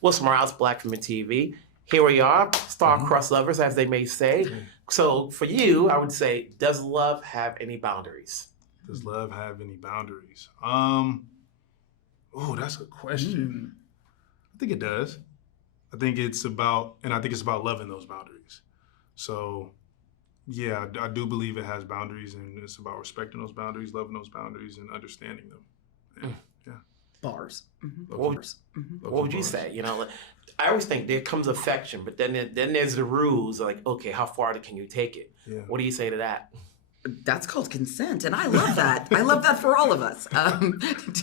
Wilson Morales, Black Film and TV. Here we are, star-crossed lovers, as they may say. So for you, I would say, does love have any boundaries? Does love have any boundaries? Oh, that's a good question. I think it does. I think it's about loving those boundaries. So, yeah, I do believe it has boundaries, and it's about respecting those boundaries, loving those boundaries, and understanding them. Yeah. Bars. What would you say? You know, I always think there comes affection, but then there's the rules. Like, okay, how far can you take it? Yeah. What do you say to that? That's called consent, and I love that. I love that for all of us,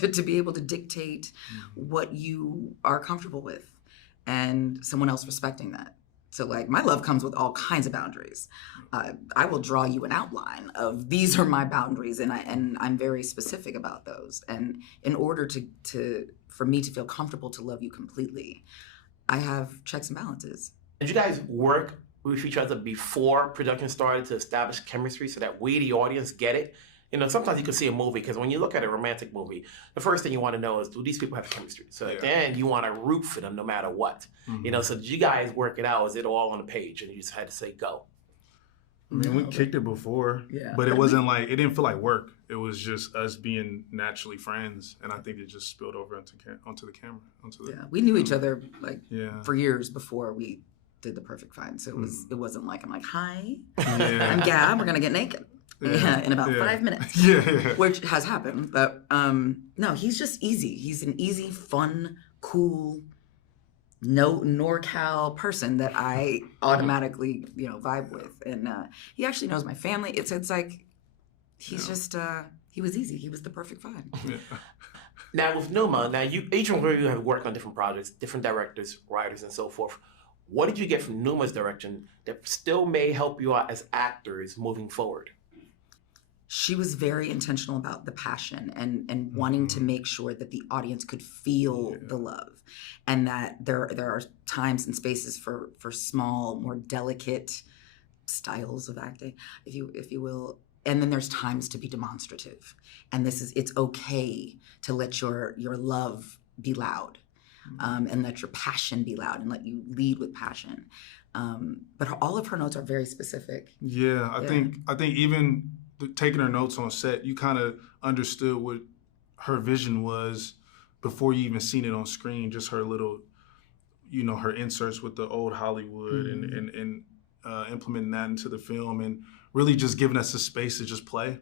to be able to dictate what you are comfortable with, and someone else respecting that. So, like, my love comes with all kinds of boundaries. I will draw you an outline of these are my boundaries, and I'm very specific about those. And in order for me to feel comfortable to love you completely, I have checks and balances. Did you guys work with each other before production started to establish chemistry so that we, the audience, get it? You know, sometimes you can see a movie, because when you look at a romantic movie, the first thing you want to know is, do these people have chemistry? So then you want to root for them no matter what. You know, so did you guys work it out? Was it all on the page and you just had to say go? I mean, we kicked it before, but it wasn't like, it didn't feel like work. It was just us being naturally friends, and I think it just spilled over onto the camera. We knew each other for years before we did The Perfect Find, so it wasn't like I'm like, hi, I'm Gab, we're gonna get naked in about 5 minutes, which has happened. But no, he's just easy. He's an easy, fun, cool, no NorCal person that I automatically vibe with, and he actually knows my family. It's like he's just he was easy. He was the perfect find. Now with Numa, each one of you have worked on different projects, different directors, writers, and so forth. What did you get from Numa's direction that still may help you out as actors moving forward? She was very intentional about the passion and wanting to make sure that the audience could feel the love, and that there are times and spaces for small, more delicate styles of acting, if you will, and then there's times to be demonstrative. And it's okay to let your love be loud, and let your passion be loud, and let you lead with passion. But all of her notes are very specific. Yeah, I think even taking her notes on set, you kind of understood what her vision was before you even seen it on screen. Just her little, her inserts with the old Hollywood and implementing that into the film, and really just giving us a space to just play.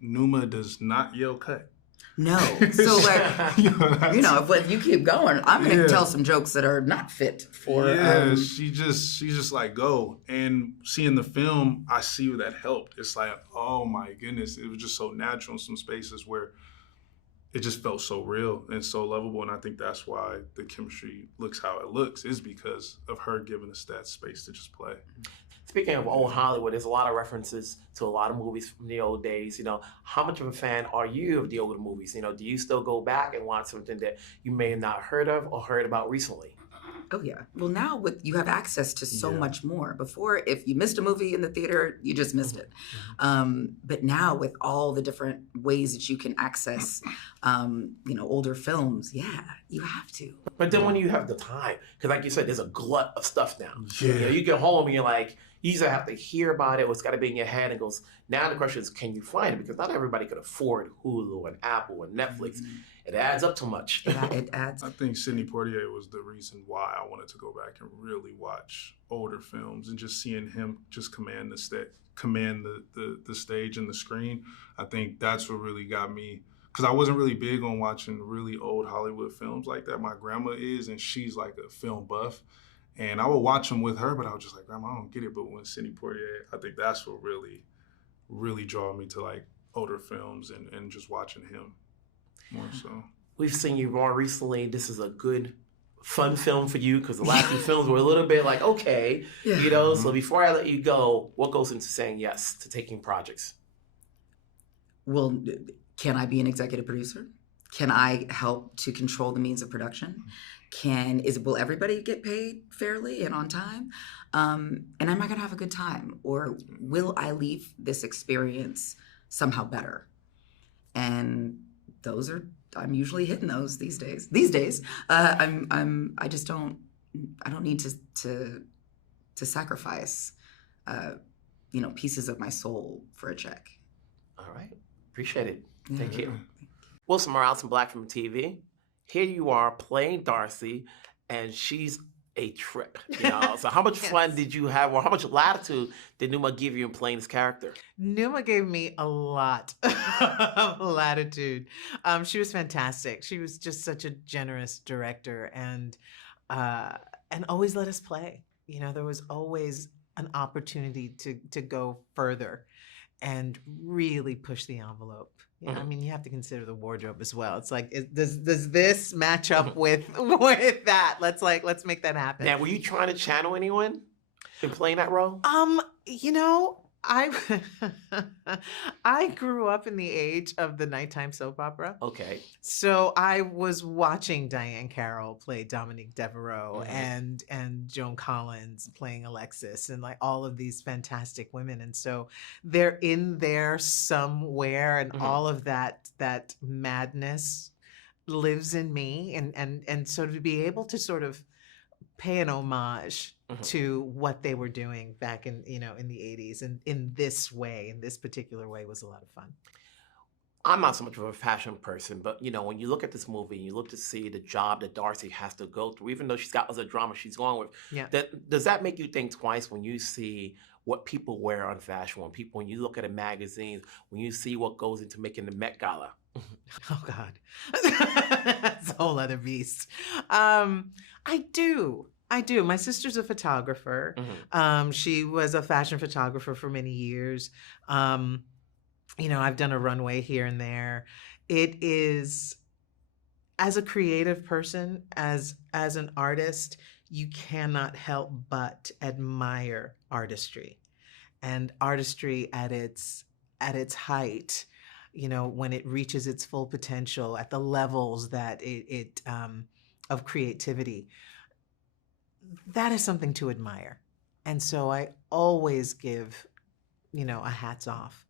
Numa does not yell cut. No. So if you keep going, I'm going to tell some jokes that are not fit for. Yeah, she's just like, go. And seeing the film, I see where that helped. It's like, oh my goodness, it was just so natural in some spaces where it just felt so real and so lovable. And I think that's why the chemistry looks how it looks, is because of her giving us that space to just play. Speaking of old Hollywood, there's a lot of references to a lot of movies from the old days. How much of a fan are you of the older movies? Do you still go back and watch something that you may have not heard of or heard about recently? Oh yeah. Well, now you have access to so much more. Before, if you missed a movie in the theater, you just missed it. But now with all the different ways that you can access, older films, you have to. But then when you have the time, because like you said, there's a glut of stuff now. You get home and you're like, you either have to hear about it or it's got to be in your head, and goes, now the question is, can you find it? Because not everybody could afford Hulu and Apple and Netflix. It adds up too much. Yeah, it adds. I think Sidney Poitier was the reason why I wanted to go back and really watch older films, and just seeing him just command the stage and the screen. I think that's what really got me, because I wasn't really big on watching really old Hollywood films like that. My grandma is, and she's like a film buff. And I would watch them with her, but I was just like, Grandma, I don't get it. But when Sidney Poitier, I think that's what really, really drew me to like older films and just watching him more so. We've seen you more recently. This is a good, fun film for you, because the last few films were a little bit like, okay, So before I let you go, what goes into saying yes to taking projects? Well, can I be an executive producer? Can I help to control the means of production? Will everybody get paid fairly and on time? And am I gonna have a good time? Or will I leave this experience somehow better? And those are I'm usually hitting those these days. I just don't. I don't need to sacrifice, pieces of my soul for a check. All right. Appreciate it. Yeah. Thank you. Wilson Morales from Black from TV. Here you are playing Darcy, and she's a trip. So how much Yes. fun did you have, or how much latitude did Numa give you in playing this character? Numa gave me a lot of latitude. She was fantastic. She was just such a generous director, and always let us play. There was always an opportunity to go further and really push the envelope. I mean, you have to consider the wardrobe as well. It's like, does this match up with that? Let's make that happen. Now, were you trying to channel anyone in playing that role? I I grew up in the age of the nighttime soap opera. Okay. So I was watching Diane Carroll play Dominique Devereaux and Joan Collins playing Alexis, and like all of these fantastic women. And so they're in there somewhere, and all of that madness lives in me. And so to be able to sort of pay an homage to what they were doing back in the 80s, and in this particular way, was a lot of fun. I'm not so much of a fashion person, but when you look at this movie and you look to see the job that Darcy has to go through, even though she's got other drama she's going with, does that make you think twice when you see what people wear on fashion, when you look at a magazine, when you see what goes into making the Met Gala? Oh God, that's a whole other beast. I do. My sister's a photographer. She was a fashion photographer for many years. I've done a runway here and there. It is, as a creative person, as an artist, you cannot help but admire artistry, and artistry at its height. When it reaches its full potential at the levels that it of creativity, that is something to admire. And so I always give, a hats off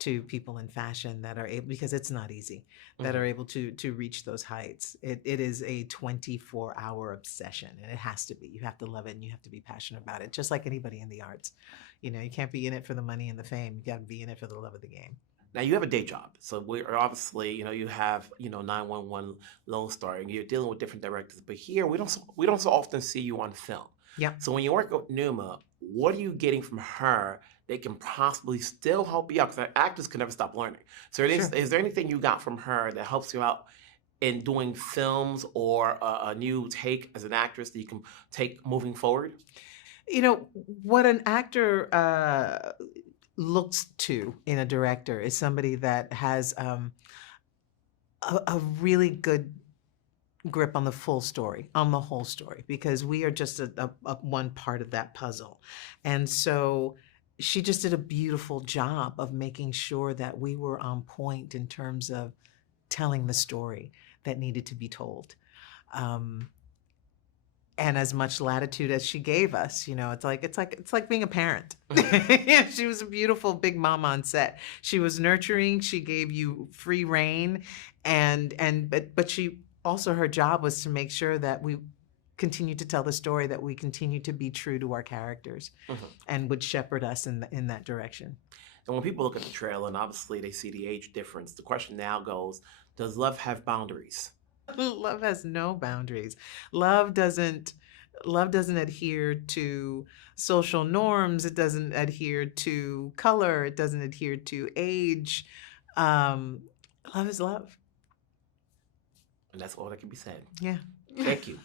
to people in fashion that are able, because it's not easy, that are able to reach those heights. It is a 24-hour obsession, and it has to be. You have to love it, and you have to be passionate about it, just like anybody in the arts. You can't be in it for the money and the fame. You got to be in it for the love of the game. Now, you have a day job. So we're obviously, you have, 911 Lone Star, and you're dealing with different directors. But here, we don't so often see you on film. Yeah. So when you work with Numa, what are you getting from her that can possibly still help you out? Because actors can never stop learning. So is there anything you got from her that helps you out in doing films, or a new take as an actress that you can take moving forward? What an actor looks to in a director is somebody that has a really good grip on the full story, on the whole story, because we are just a one part of that puzzle. And so she just did a beautiful job of making sure that we were on point in terms of telling the story that needed to be told. And as much latitude as she gave us, it's like being a parent. Yeah, she was a beautiful big mama on set. She was nurturing. She gave you free reign, but she also, her job was to make sure that we continue to tell the story, that we continue to be true to our characters, and would shepherd us in that direction. And when people look at the trailer, and obviously they see the age difference, the question now goes: does love have boundaries? Love has no boundaries. Love doesn't adhere to social norms. It doesn't adhere to color. It doesn't adhere to age. Love is love. And that's all that can be said. Yeah. Thank you.